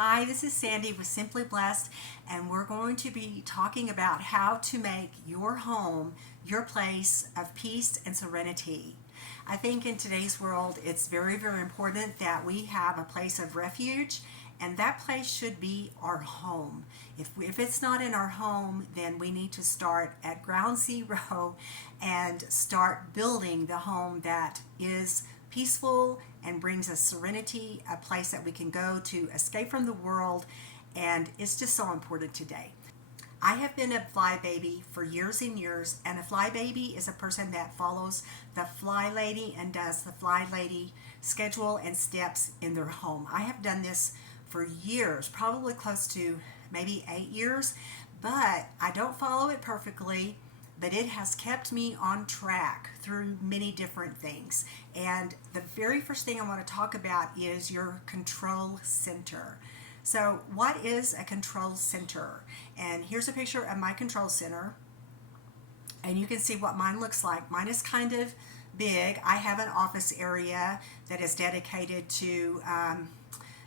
Hi, this is Sandy with Simply Blessed, and we're going to be talking about how to make your home your place of peace and serenity. I think in today's world, it's very, very important that we have a place of refuge, and that place should be our home. If it's not in our home, then we need to start at ground zero and start building the home that is peaceful and brings us serenity, a place that we can go to escape from the world, and it's just so important today. I have been a fly baby for years and years, and a fly baby is a person that follows the Fly Lady and does the Fly Lady schedule and steps in their home. I have done this for years, probably close to maybe 8 years, but I don't follow it perfectly, but it has kept me on track through many different things. And the very first thing I want to talk about is your control center. So what is a control center? And here's a picture of my control center, and you can see what mine looks like. Mine is kind of big. I have an office area that is dedicated to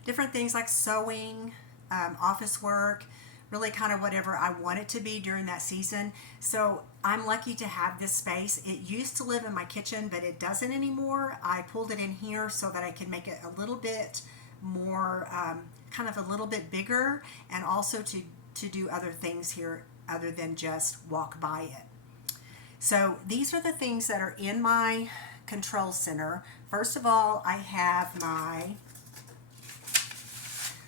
different things like sewing, office work, really kind of whatever I want it to be during that season. So I'm lucky to have this space. It used to live in my kitchen, but it doesn't anymore. I pulled it in here so that I can make it a little bit more, kind of a little bit bigger, and also to do other things here other than just walk by it. So these are the things that are in my control center. First of all, I have my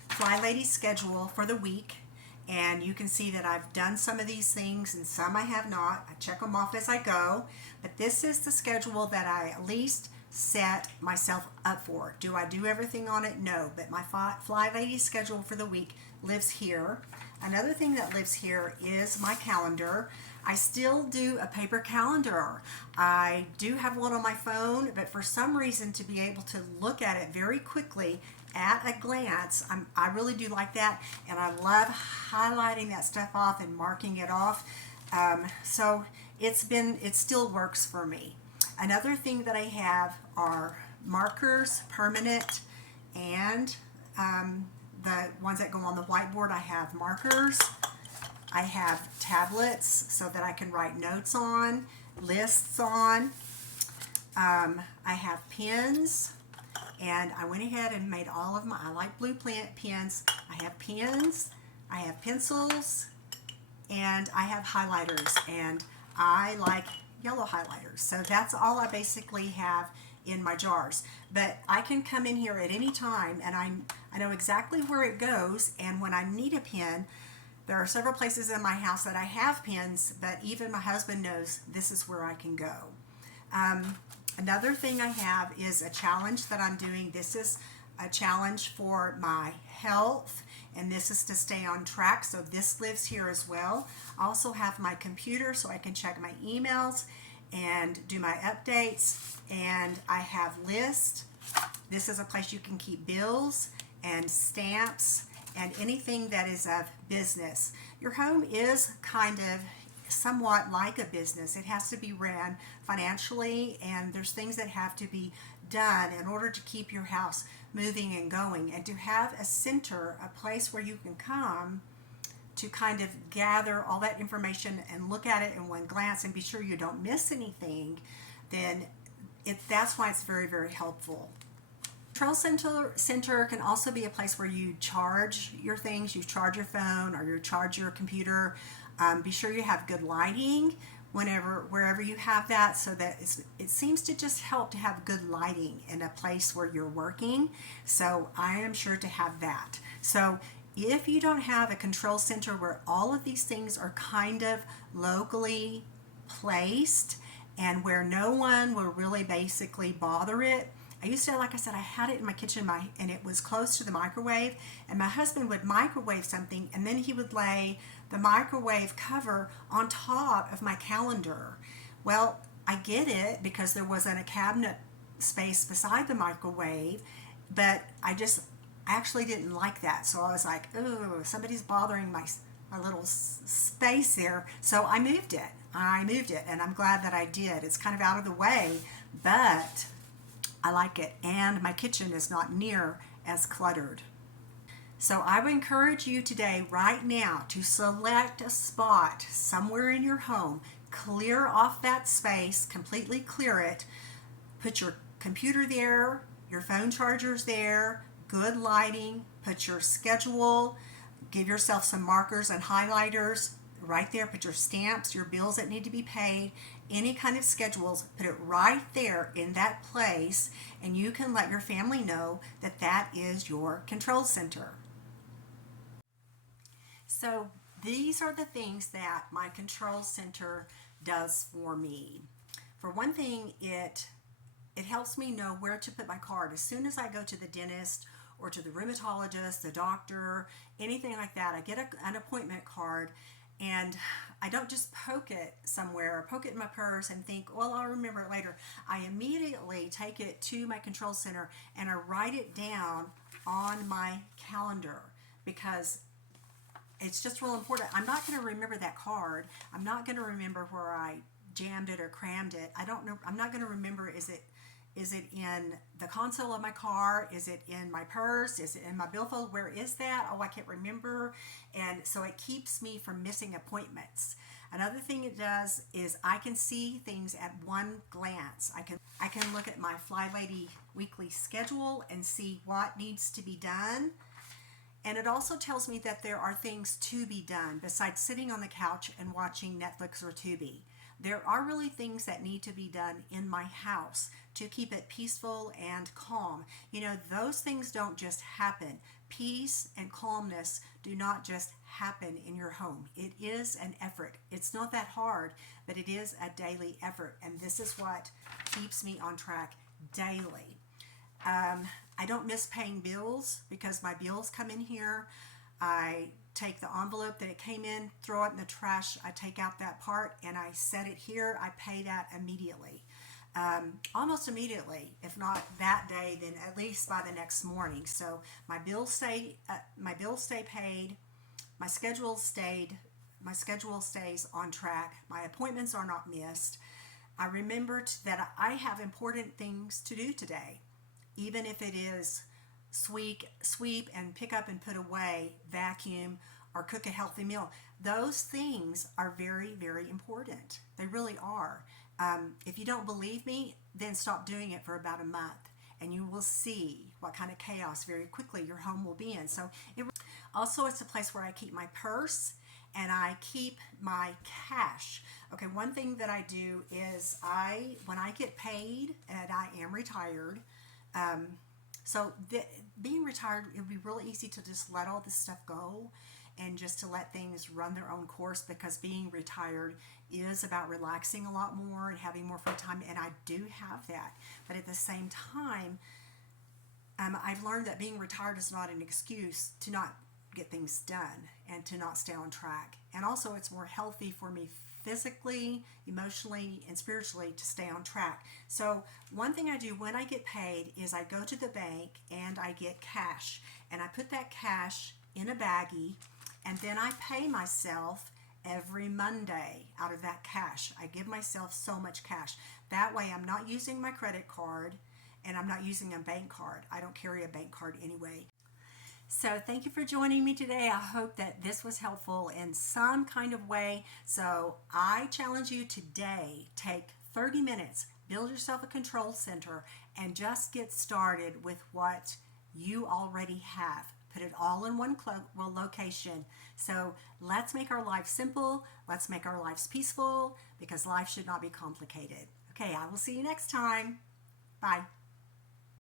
Fly Lady schedule for the week. And you can see that I've done some of these things and some I have not. I check them off as I go. But this is the schedule that I at least set myself up for. Do I do everything on it? No. But my Fly Lady schedule for the week lives here. Another thing that lives here is my calendar. I still do a paper calendar. I do have one on my phone, but for some reason, to be able to look at it very quickly at a glance, I really do like that, and I love highlighting that stuff off and marking it off. So it still works for me. Another thing that I have are markers, permanent, and the ones that go on the whiteboard. I have markers. I have tablets so that I can write notes on, lists on. I have pens. And I went ahead and made all of I like blue pens. I have pens, I have pencils, and I have highlighters. And I like yellow highlighters. So that's all I basically have in my jars. But I can come in here at any time, and I know exactly where it goes. And when I need a pen, there are several places in my house that I have pens, but even my husband knows this is where I can go. Another thing I have is a challenge that I'm doing. This is a challenge for my health, and this is to stay on track, so this lives here as well. I also have my computer so I can check my emails and do my updates, and I have lists. This is a place you can keep bills and stamps and anything that is of business. Your home is kind of somewhat like a business. It has to be ran financially, and there's things that have to be done in order to keep your house moving and going. And to have a center, a place where you can come to kind of gather all that information and look at it in one glance and be sure you don't miss anything, then that's why it's very, very helpful. Control center can also be a place where you charge your things. You charge your phone or you charge your computer. Be sure you have good lighting wherever you have that, so that it seems to just help to have good lighting in a place where you're working. So I am sure to have that. So if you don't have a control center where all of these things are kind of locally placed and where no one will really basically bother it. I used to, like I said, I had it in my kitchen and it was close to the microwave, and my husband would microwave something and then he would lay the microwave cover on top of my calendar. Well, I get it because there wasn't a cabinet space beside the microwave, but I actually didn't like that. So I was like, oh, somebody's bothering my little space there. So I moved it, and I'm glad that I did. It's kind of out of the way, but I like it, and my kitchen is not near as cluttered. So I would encourage you today, right now, to select a spot somewhere in your home, clear off that space, completely clear it, put your computer there, your phone chargers there, good lighting, put your schedule, give yourself some markers and highlighters right there, put your stamps, your bills that need to be paid, any kind of schedules, put it right there in that place, and you can let your family know that that is your control center. So these are the things that my control center does for me. For one thing, it helps me know where to put my card. As soon as I go to the dentist or to the rheumatologist, the doctor, anything like that, I get an appointment card, and I don't just poke it somewhere or poke it in my purse and think, well, I'll remember it later. I immediately take it to my control center and I write it down on my calendar, because it's just real important. I'm not going to remember that card. I'm not going to remember where I jammed it or crammed it. I don't know. I'm not going to remember, is it in the console of my car? Is it in my purse? Is it in my billfold? Where is that? Oh, I can't remember. And so it keeps me from missing appointments. Another thing it does is I can see things at one glance. I can look at my FlyLady weekly schedule and see what needs to be done. And it also tells me that there are things to be done besides sitting on the couch and watching Netflix or Tubi. There are really things that need to be done in my house to keep it peaceful and calm. You know, those things don't just happen. Peace and calmness do not just happen in your home. It is an effort. It's not that hard, but it is a daily effort. And this is what keeps me on track daily. I don't miss paying bills because my bills come in here. I take the envelope that it came in, throw it in the trash. I take out that part and I set it here. I pay that immediately. Almost immediately, if not that day, then at least by the next morning. So my bills stay paid. My schedule stays on track. My appointments are not missed. I remembered that I have important things to do today, even if it is sweep and pick up and put away, vacuum, or cook a healthy meal. Those things are very, very important. They really are. If you don't believe me, then stop doing it for about a month and you will see what kind of chaos very quickly your home will be in. So also, it's a place where I keep my purse and I keep my cash. Okay, one thing that I do is when I get paid, and I am retired, being retired, it would be really easy to just let all this stuff go and just to let things run their own course, because being retired is about relaxing a lot more and having more free time, and I do have that. But at the same time, I've learned that being retired is not an excuse to not get things done and to not stay on track. And also, it's more healthy for me physically, emotionally, and spiritually to stay on track. So one thing I do when I get paid is I go to the bank and I get cash, and I put that cash in a baggie, and then I pay myself every Monday out of that cash. I give myself so much cash. That way I'm not using my credit card and I'm not using a bank card. I don't carry a bank card anyway. So thank you for joining me today. I hope that this was helpful in some kind of way. So I challenge you today, take 30 minutes, build yourself a control center, and just get started with what you already have. Put it all in one location. So let's make our life simple. Let's make our lives peaceful, because life should not be complicated. Okay, I will see you next time. Bye.